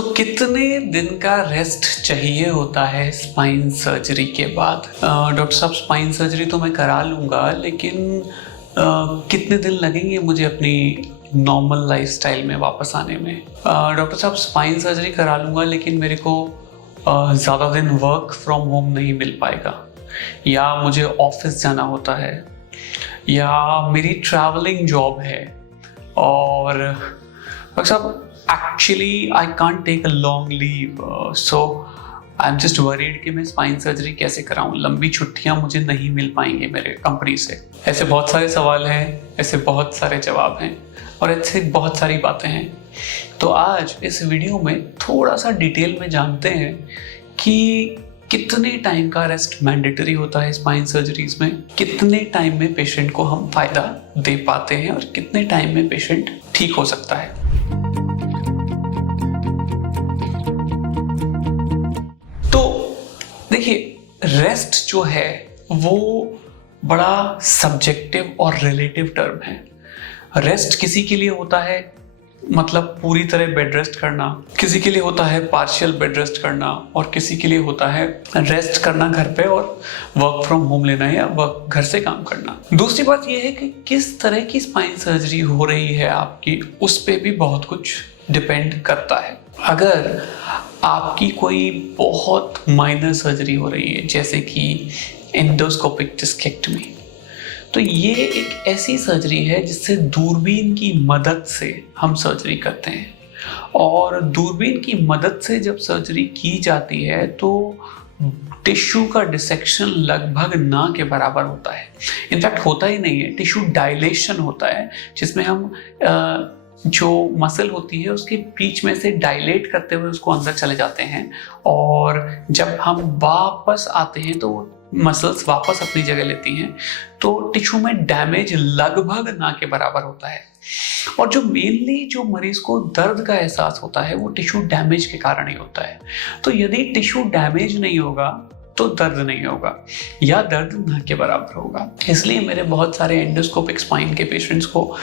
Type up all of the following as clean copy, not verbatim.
तो कितने दिन का रेस्ट चाहिए होता है स्पाइन सर्जरी के बाद? डॉक्टर साहब, स्पाइन सर्जरी तो मैं करा लूँगा, लेकिन कितने दिन लगेंगे मुझे अपनी नॉर्मल लाइफस्टाइल में वापस आने में? डॉक्टर साहब, स्पाइन सर्जरी करा लूँगा, लेकिन मेरे को ज़्यादा दिन वर्क फ्रॉम होम नहीं मिल पाएगा, या मुझे ऑफिस जाना होता है, या मेरी ट्रैवलिंग जॉब है, और डॉक्टर साहब actually I can't take a long leave, so I am just worried कि मैं स्पाइन सर्जरी कैसे कराऊं, लंबी छुट्टियां मुझे नहीं मिल पाएंगे मेरे कंपनी से। ऐसे बहुत सारे सवाल हैं, ऐसे बहुत सारे जवाब हैं, और ऐसे बहुत सारी बातें हैं। तो आज इस वीडियो में थोड़ा सा डिटेल में जानते हैं कि कितने टाइम का रेस्ट मैंडेटरी होता है स्पाइन सर्जरीज में, कितने टाइम में पेशेंट को हम फायदा दे पाते हैं, और कितने टाइम में पेशेंट ठीक हो सकता है। देखिए, रेस्ट जो है वो बड़ा सब्जेक्टिव और रिलेटिव टर्म है। रेस्ट किसी के लिए होता है मतलब पूरी तरह बेड रेस्ट करना, किसी के लिए होता है पार्शियल बेड रेस्ट करना, और किसी के लिए होता है रेस्ट करना घर पे और वर्क फ्रॉम होम लेना या वर्क घर से काम करना। दूसरी बात यह है कि किस तरह की स्पाइन सर्जरी हो रही है आपकी, उस पर भी बहुत कुछ डिपेंड करता है। अगर आपकी कोई बहुत माइनर सर्जरी हो रही है, जैसे कि एंडोस्कोपिक डिस्केक्टमी, तो ये एक ऐसी सर्जरी है जिससे दूरबीन की मदद से हम सर्जरी करते हैं, और दूरबीन की मदद से जब सर्जरी की जाती है तो टिश्यू का डिसेक्शन लगभग ना के बराबर होता है। इनफैक्ट होता ही नहीं है, टिश्यू डायलेशन होता है, जिसमें हम जो मसल होती है उसके बीच में से डायलेट करते हुए उसको अंदर चले जाते हैं, और जब हम वापस आते हैं तो मसल्स वापस अपनी जगह लेती हैं, तो टिश्यू में डैमेज लगभग ना के बराबर होता है। और जो मेनली जो मरीज को दर्द का एहसास होता है वो टिश्यू डैमेज के कारण ही होता है। तो यदि टिश्यू डैमेज नहीं होगा तो दर्द नहीं होगा, या दर्द ना के बराबर होगा। इसलिए मेरे बहुत सारे एंडोस्कोपिक स्पाइन के पेशेंट्स को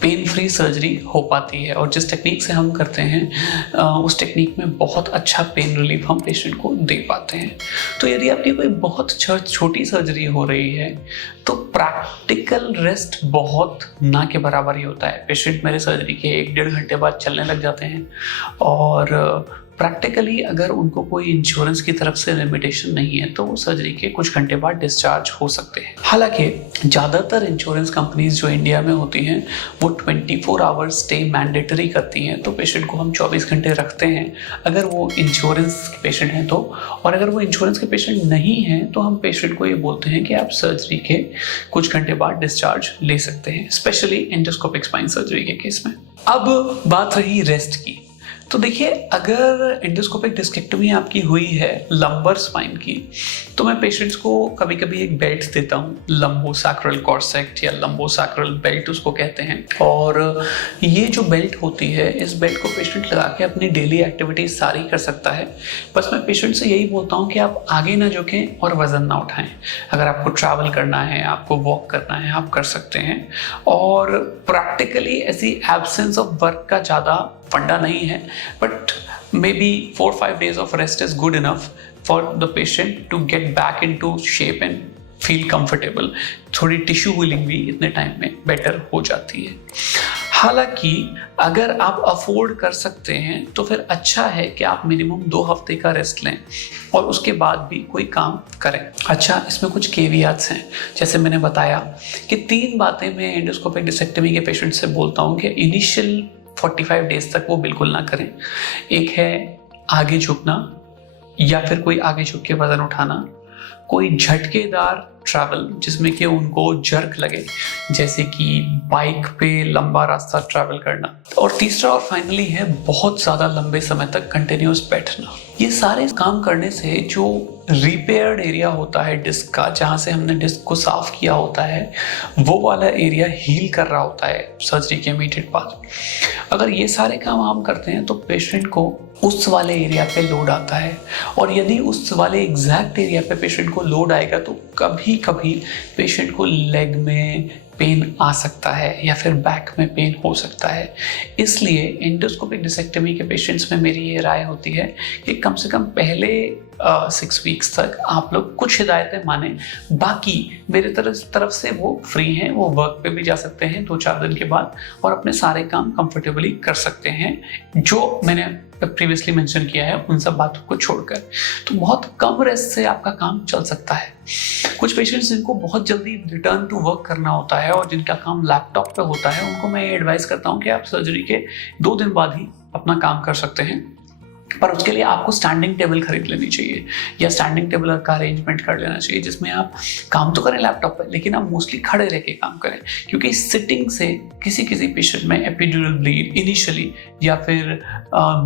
पेन फ्री सर्जरी हो पाती है, और जिस टेक्निक से हम करते हैं उस टेक्निक में बहुत अच्छा पेन रिलीफ हम पेशेंट को दे पाते हैं। तो यदि आपकी कोई बहुत छोटी सर्जरी हो रही है तो प्रैक्टिकल रेस्ट बहुत ना के बराबर ही होता है। पेशेंट मेरे सर्जरी के 1-1.5 घंटे बाद चलने लग जाते हैं, और प्रैक्टिकली अगर उनको कोई इंश्योरेंस की तरफ से लिमिटेशन नहीं है तो वो सर्जरी के कुछ घंटे बाद डिस्चार्ज हो सकते हैं। हालांकि ज़्यादातर इंश्योरेंस कंपनीज जो इंडिया में होती हैं वो 24 आवर्स स्टे मैंडेटरी करती हैं, तो पेशेंट को हम 24 घंटे रखते हैं अगर वो इंश्योरेंस के पेशेंट हैं तो, और अगर वो इंश्योरेंस के पेशेंट नहीं हैं तो हम पेशेंट को ये बोलते हैं कि आप सर्जरी के कुछ घंटे बाद डिस्चार्ज ले सकते हैं, स्पेशली एंडोस्कोपिक स्पाइन सर्जरी के केस में। अब बात रही रेस्ट की, तो देखिए, अगर एंडोस्कोपिक डिस्केक्टमी आपकी हुई है लंबर स्पाइन की, तो मैं पेशेंट्स को कभी कभी एक बेल्ट देता हूँ, लंबोसैक्रल कॉर्सेट या लंबोसैक्रल बेल्ट उसको कहते हैं। और ये जो बेल्ट होती है, इस बेल्ट को पेशेंट लगा के अपनी डेली एक्टिविटीज सारी कर सकता है। बस मैं पेशेंट से यही बोलता हूँ कि आप आगे ना झुकें और वजन ना उठाएं। अगर आपको ट्रैवल करना है, आपको वॉक करना है, आप कर सकते हैं। और प्रैक्टिकली ऐसी एब्सेंस ऑफ वर्क का ज़्यादा फंडा नहीं है, but maybe 4-5 days of rest is good enough for the patient to get back into shape and feel comfortable. थोड़ी टिश्यू हीलिंग भी इतने टाइम में बेटर हो जाती है। हालांकि अगर आप अफोर्ड कर सकते हैं तो फिर अच्छा है कि आप मिनिमम 2 हफ्ते का रेस्ट लें और उसके बाद भी कोई काम करें। अच्छा, इसमें कुछ केवियाट्स हैं। जैसे मैंने बताया कि 3 बातें मैं एंडोस्कोपिक डिसेक्टमी के पेशेंट से बोलता हूँ कि इनिशियल 45 डेज तक वो बिल्कुल ना करें। एक है आगे झुकना, या फिर कोई आगे झुक के वजन उठाना, कोई झटकेदार ट्रैवल जिसमें कि उनको जर्क लगे, जैसे कि बाइक पे लंबा रास्ता ट्रैवल करना, और तीसरा और फाइनली है बहुत ज़्यादा लंबे समय तक कंटिन्यूस बैठना। ये सारे काम करने से जो रिपेयर्ड एरिया होता है डिस्क का, जहाँ से हमने डिस्क को साफ किया होता है, वो वाला एरिया हील कर रहा होता है सर्जरी के इमीडिएट बाद। अगर ये सारे काम हम करते हैं तो पेशेंट को उस वाले एरिया पे लोड आता है, और यदि उस वाले एग्जैक्ट एरिया पे पेशेंट को लोड आएगा तो कभी कभी पेशेंट को लेग में पेन आ सकता है या फिर बैक में पेन हो सकता है। इसलिए एंडोस्कोपिक डिसेक्टमी के पेशेंट्स में मेरी ये राय होती है कि कम से कम पहले 6 वीक्स तक आप लोग कुछ हिदायतें माने, बाकी मेरे तरफ से वो फ्री हैं, वो वर्क पे भी जा सकते हैं 2-4 दिन के बाद और अपने सारे काम कंफर्टेबली कर सकते हैं, जो मैंने प्रीवियसली मेंशन किया है उन सब बातों को छोड़कर। तो बहुत कम रेस्ट से आपका काम चल सकता है। कुछ पेशेंट्स जिनको बहुत जल्दी रिटर्न टू वर्क करना होता है और जिनका काम लैपटॉप पे होता है, उनको मैं ये एडवाइस करता हूँ कि आप सर्जरी के 2 दिन बाद ही अपना काम कर सकते हैं, पर उसके लिए आपको स्टैंडिंग टेबल खरीद लेनी चाहिए या स्टैंडिंग टेबल का अरेंजमेंट कर लेना चाहिए, जिसमें आप काम तो करें लैपटॉप पर लेकिन आप मोस्टली खड़े रह के काम करें, क्योंकि सिटिंग से किसी पेशेंट में एपिड्यूरल ब्लीड इनिशियली या फिर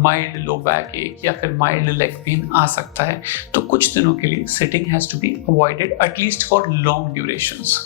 माइल्ड लो बैक एक या फिर माइल्ड लेग पेन आ सकता है। तो कुछ दिनों के लिए sitting has to be avoided at least for long durations,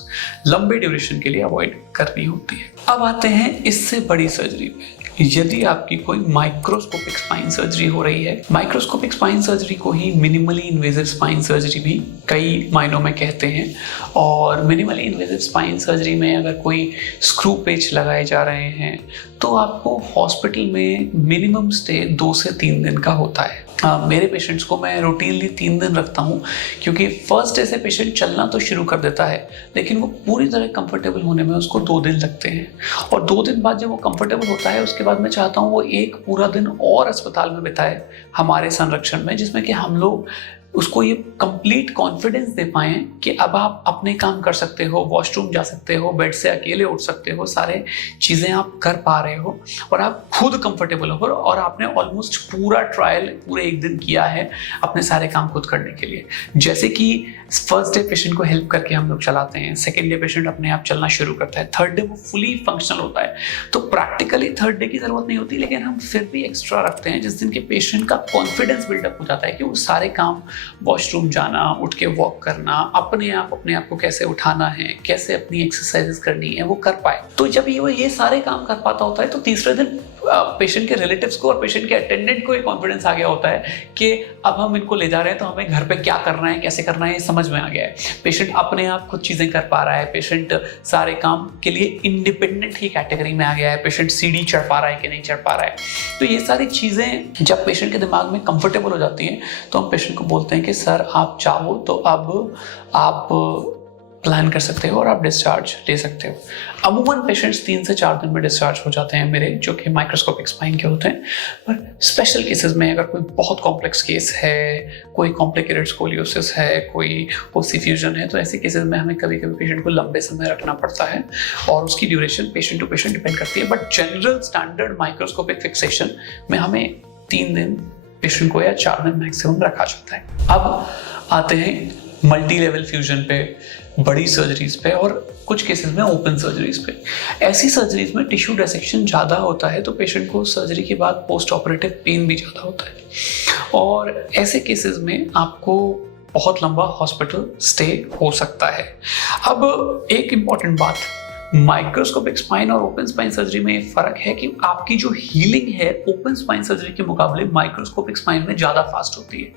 लंबे ड्यूरेशन के लिए अवॉइड करनी होती है। अब आते हैं इससे बड़ी सर्जरी पे। यदि आपकी कोई माइक्रोस्कोपिक स्पाइन सर्जरी हो रही है, माइक्रोस्कोपिक स्पाइन सर्जरी को ही मिनिमली इन्वेजिव स्पाइन सर्जरी भी कई मायनों में कहते हैं, और मिनिमली इन्वेजिव स्पाइन सर्जरी में अगर कोई स्क्रू पेच लगाए जा रहे हैं तो आपको हॉस्पिटल में मिनिमम स्टे 2 से 3 दिन का होता है। मेरे पेशेंट्स को मैं रूटीनली 3 दिन रखता हूँ, क्योंकि फर्स्ट डे से पेशेंट चलना तो शुरू कर देता है लेकिन वो पूरी तरह कंफर्टेबल होने में उसको 2 दिन लगते हैं, और 2 दिन बाद जब वो कंफर्टेबल होता है उसके बाद मैं चाहता हूँ वो एक पूरा दिन और अस्पताल में बिताए हमारे संरक्षण में, जिसमें कि हम लोग उसको ये कंप्लीट कॉन्फिडेंस दे पाएँ कि अब आप अपने काम कर सकते हो, वॉशरूम जा सकते हो, बेड से अकेले उठ सकते हो, सारे चीज़ें आप कर पा रहे हो और आप खुद कंफर्टेबल हो, और आपने ऑलमोस्ट पूरा ट्रायल पूरे 1 दिन किया है अपने सारे काम खुद करने के लिए। जैसे कि फर्स्ट डे पेशेंट को हेल्प करके हम लोग चलाते हैं, सेकेंड डे पेशेंट अपने आप चलना शुरू करता है, थर्ड डे वो फुली फंक्शनल होता है। तो प्रैक्टिकली थर्ड डे की ज़रूरत नहीं होती, लेकिन हम फिर भी एक्स्ट्रा रखते हैं जिस दिन के पेशेंट का कॉन्फिडेंस बिल्डअप हो जाता है कि वो सारे काम, वॉशरूम जाना, उठ के वॉक करना, अपने आप को कैसे उठाना है, कैसे अपनी एक्सरसाइजेस करनी है, वो कर पाए। तो जब ये सारे काम कर पाता होता है तो तीसरे दिन पेशेंट के रिलेटिव्स को और पेशेंट के अटेंडेंट को ये कॉन्फिडेंस आ गया होता है कि अब हम इनको ले जा रहे हैं तो हमें घर पे क्या करना है, कैसे करना है, ये समझ में आ गया है। पेशेंट अपने आप खुद चीज़ें कर पा रहा है, पेशेंट सारे काम के लिए इंडिपेंडेंट ही कैटेगरी में आ गया है, पेशेंट सीढ़ी चढ़ पा रहा है कि नहीं चढ़ पा रहा है। तो ये सारी चीज़ें जब पेशेंट के दिमाग में कंफर्टेबल हो जाती हैं तो हम पेशेंट को बोलते हैं कि सर आप चाहो तो अब आप प्लान कर सकते हो और आप डिस्चार्ज ले सकते हो। अमूमन पेशेंट्स 3 से 4 दिन में डिस्चार्ज हो जाते हैं मेरे, जो कि माइक्रोस्कोपिक स्पाइन के होते हैं। पर स्पेशल केसेस में अगर कोई बहुत कॉम्प्लेक्स केस है, कोई कॉम्प्लिकेटेड स्कोलियोसिस है, कोई ओसी फ्यूजन है, तो ऐसे केसेस में हमें कभी कभी पेशेंट को लंबे समय रखना पड़ता है और उसकी duration patient to patient depend करती है। But general standard microscopic fixation में हमें 3 दिन पेशेंट को या 4 दिन मैक्सिमम रखा जाता है। अब आते हैं मल्टी लेवल फ्यूजन पे, बड़ी सर्जरीज पे और कुछ केसेस में ओपन सर्जरीज पे। ऐसी सर्जरीज में टिश्यू डिसेक्शन ज़्यादा होता है तो पेशेंट को सर्जरी के बाद पोस्ट ऑपरेटिव पेन भी ज़्यादा होता है, और ऐसे केसेस में आपको बहुत लंबा हॉस्पिटल स्टे हो सकता है। अब एक इम्पॉर्टेंट बात, माइक्रोस्कोपिक स्पाइन और ओपन स्पाइन सर्जरी में एक फर्क है कि आपकी जो हीलिंग है ओपन स्पाइन सर्जरी के मुकाबले माइक्रोस्कोपिक स्पाइन में ज़्यादा फास्ट होती है।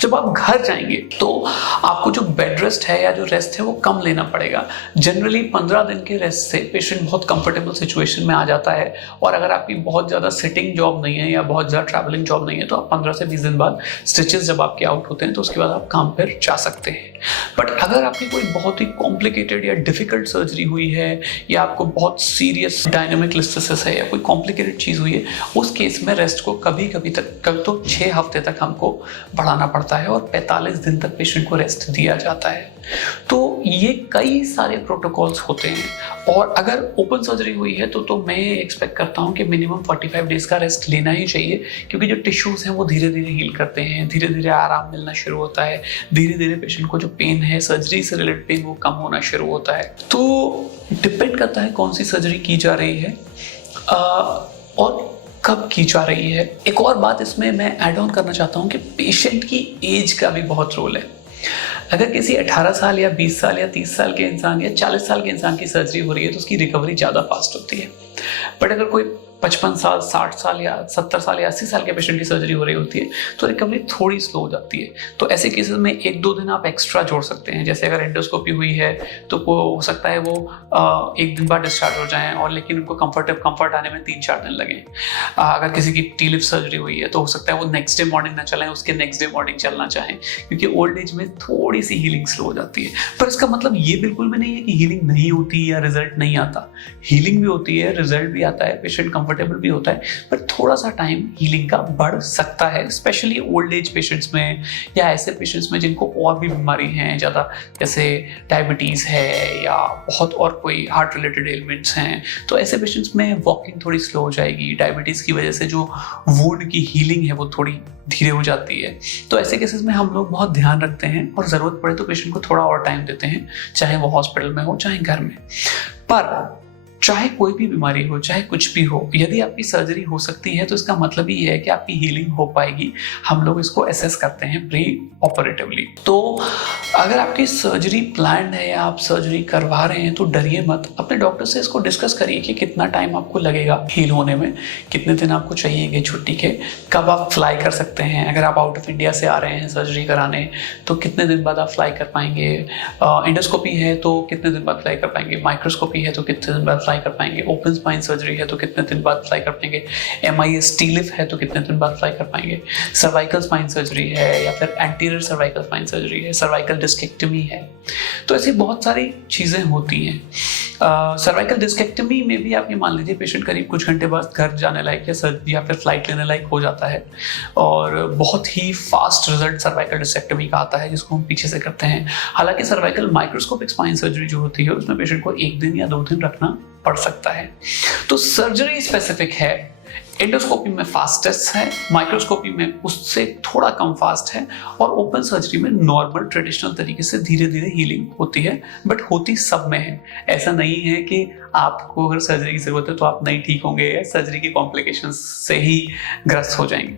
जब आप घर जाएंगे तो आपको जो बेड रेस्ट है या जो रेस्ट है वो कम लेना पड़ेगा। जनरली 15 दिन के रेस्ट से पेशेंट बहुत कंफर्टेबल सिचुएशन में आ जाता है, और अगर आपकी बहुत ज़्यादा सिटिंग जॉब नहीं है या बहुत ज़्यादा ट्रैवलिंग जॉब नहीं है तो आप 15 से 20 दिन बाद स्टिचेस जब आपके आउट होते हैं तो उसके बाद आप काम पर जा सकते हैं। बट अगर आपकी कोई बहुत ही कॉम्प्लिकेटेड या डिफिकल्ट सर्जरी हुई है या आपको बहुत सीरियस डायनामिक लिस्थेसिस है या कोई कॉम्प्लिकेटेड चीज़ हुई है, उस केस में रेस्ट को कभी तो 6 हफ्ते तक हमको बढ़ाना पड़ता है और 45 दिन तक पेशेंट को रेस्ट दिया जाता है। तो ये कई सारे प्रोटोकॉल्स होते हैं, और अगर ओपन सर्जरी हुई है तो मैं एक्सपेक्ट करता हूँ कि मिनिमम 45 डेज का रेस्ट लेना ही चाहिए, क्योंकि जो टिश्यूज़ हैं वो धीरे धीरे हील करते हैं, धीरे धीरे आराम मिलना शुरू होता है, धीरे धीरे पेशेंट को जो पेन है सर्जरी से रिलेटेड पेन वो कम होना शुरू होता है। तो डिपेंड करता है कौन सी सर्जरी की जा रही है और कब की जा रही है। एक और बात इसमें मैं ऐड ऑन करना चाहता हूँ कि पेशेंट की एज का भी बहुत रोल है। अगर किसी 18 साल या 20 साल या 30 साल के इंसान या 40 साल के इंसान की सर्जरी हो रही है तो उसकी रिकवरी ज़्यादा फास्ट होती है। बट अगर कोई 55 साल, 60 साल या 70 साल या 80 साल के पेशेंट की सर्जरी हो रही होती है तो रिकवरी थोड़ी स्लो हो जाती है। तो ऐसे केसेस में 1-2 दिन आप एक्स्ट्रा जोड़ सकते हैं। जैसे अगर एंडोस्कोपी हुई है तो हो सकता है वो 1 दिन बाद डिस्चार्ज हो जाएं और लेकिन उनको कंफर्ट आने में 3-4 दिन लगे। अगर किसी की टी लिप सर्जरी हुई है तो हो सकता है वो नेक्स्ट डे मॉर्निंग ना चलें, उसके नेक्स्ट डे मॉर्निंग चलना चाहें, क्योंकि ओल्ड एज में थोड़ी सी हीलिंग स्लो हो जाती है। पर इसका मतलब ये बिल्कुल भी नहीं है कि हीलिंग नहीं होती या रिजल्ट नहीं आता। हीलिंग भी होती है, रिजल्ट भी आता है, पेशेंट कंफर्टेबल भी होता है, पर थोड़ा सा टाइम हीलिंग का बढ़ सकता है, स्पेशली ओल्ड एज पेशेंट्स में या ऐसे पेशेंट्स में जिनको और भी बीमारी हैं ज़्यादा, जैसे डायबिटीज़ है या बहुत और कोई हार्ट रिलेटेड एलिमेंट्स हैं। तो ऐसे पेशेंट्स में वॉकिंग थोड़ी स्लो हो जाएगी। डायबिटीज़ की वजह से जो वुंड की हीलिंग है वो थोड़ी धीरे हो जाती है। तो ऐसे केसेस में हम लोग बहुत ध्यान रखते हैं और ज़रूरत पड़े तो पेशेंट को थोड़ा और टाइम देते हैं, चाहे वो हॉस्पिटल में हो चाहे घर में। पर चाहे कोई भी बीमारी हो, चाहे कुछ भी हो, यदि आपकी सर्जरी हो सकती है तो इसका मतलब ही है कि आपकी हीलिंग हो पाएगी। हम लोग इसको असेस करते हैं प्री ऑपरेटिवली। तो अगर आपकी सर्जरी प्लान्ड है या आप सर्जरी करवा रहे हैं तो डरिए मत। अपने डॉक्टर से इसको डिस्कस करिए कि कितना टाइम आपको लगेगा हील होने में, कितने दिन आपको चाहिए छुट्टी के, कब आप फ्लाई कर सकते हैं। अगर आप आउट ऑफ इंडिया से आ रहे हैं सर्जरी कराने तो कितने दिन बाद आप फ्लाई कर पाएंगे। एंडोस्कोपी है तो कितने दिन बाद फ्लाई कर पाएंगे। माइक्रोस्कोपी है तो कितने दिन बाद फ्लाई कर पाएंगे। ओपन स्पाइन सर्जरी है तो कितने दिन बाद फ्लाई कर पाएंगे। MIS टी-लिप है तो कितने दिन बाद फ्लाई कर पाएंगे। सर्वाइकल स्पाइन सर्जरी है या फिर एंटीरियर सर्वाइकल स्पाइन सर्जरी है, सर्वाइकल डिस्केक्टमी है। तो ऐसी बहुत सारी चीज़ें होती हैं। सर्वाइकल डिस्केक्टमी में भी आप ये मान लीजिए पेशेंट करीब कुछ घंटे बाद घर जाने लायक या फिर फ्लाइट लेने लायक हो जाता है और बहुत ही फास्ट रिजल्ट सर्वाइकल डिस्केक्टमी का आता है जिसको हम पीछे से करते हैं। हालांकि सर्वाइकल माइक्रोस्कोपिक स्पाइन सर्जरी जो होती है उसमें पेशेंट को 1 दिन या 2 दिन रखना पड़ सकता है। तो सर्जरी स्पेसिफिक है। एंडोस्कोपी में फास्टेस्ट है, माइक्रोस्कोपी में उससे थोड़ा कम फास्ट है और ओपन सर्जरी में नॉर्मल ट्रेडिशनल तरीके से धीरे धीरे हीलिंग होती है, बट होती सब में है। ऐसा नहीं है कि आपको अगर सर्जरी की जरूरत है तो आप नहीं ठीक होंगे या सर्जरी की कॉम्प्लिकेशंस से ही ग्रस्त हो जाएंगे।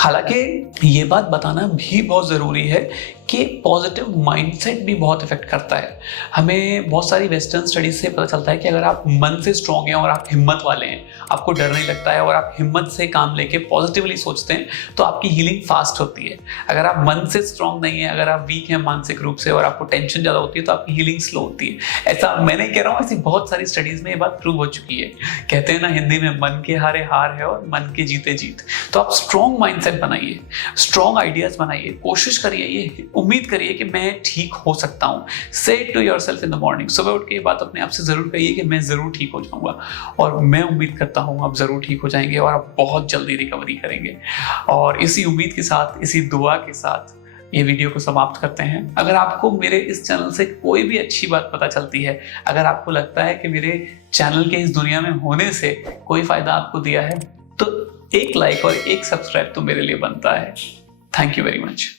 हालांकि ये बात बताना भी बहुत ज़रूरी है कि पॉजिटिव माइंडसेट भी बहुत इफेक्ट करता है। हमें बहुत सारी वेस्टर्न स्टडीज से पता चलता है कि अगर आप मन से स्ट्रांग हैं और आप हिम्मत वाले हैं, आपको डर नहीं लगता है और आप हिम्मत से काम लेके पॉजिटिवली सोचते हैं तो आपकी हीलिंग फास्ट होती है। अगर आप मन से स्ट्रांग नहीं है, अगर आप वीक हैं मानसिक रूप से और आपको टेंशन ज़्यादा होती है तो आपकी हीलिंग स्लो होती है। ऐसा मैं नहीं कह रहा हूँ, ऐसी बहुत सारी स्टडीज में ये बात प्रूव हो चुकी है। कहते हैं ना हिंदी में, मन के हारे हार है और मन के जीते जीत। तो आप स्ट्रॉन्ग माइंडसेट बनाइए, स्ट्रॉन्ग आइडियाज बनाइए, कोशिश करिए, ये उम्मीद करिए कि मैं ठीक हो सकता हूँ। Say it to yourself in the morning. सुबह उठ के ये बात अपने आप से जरूर कहिए कि मैं जरूर ठीक हो जाऊंगा, और मैं उम्मीद करता हूँ आप जरूर ठीक हो जाएंगे और आप बहुत जल्दी रिकवरी करेंगे। और इसी उम्मीद के साथ, इसी दुआ के साथ ये वीडियो को समाप्त करते हैं। अगर आपको मेरे इस चैनल से कोई भी अच्छी बात पता चलती है, अगर आपको लगता है कि मेरे चैनल के इस दुनिया में होने से कोई फायदा आपको दिया है, तो एक लाइक और एक सब्सक्राइब तो मेरे लिए बनता है। Thank you very much.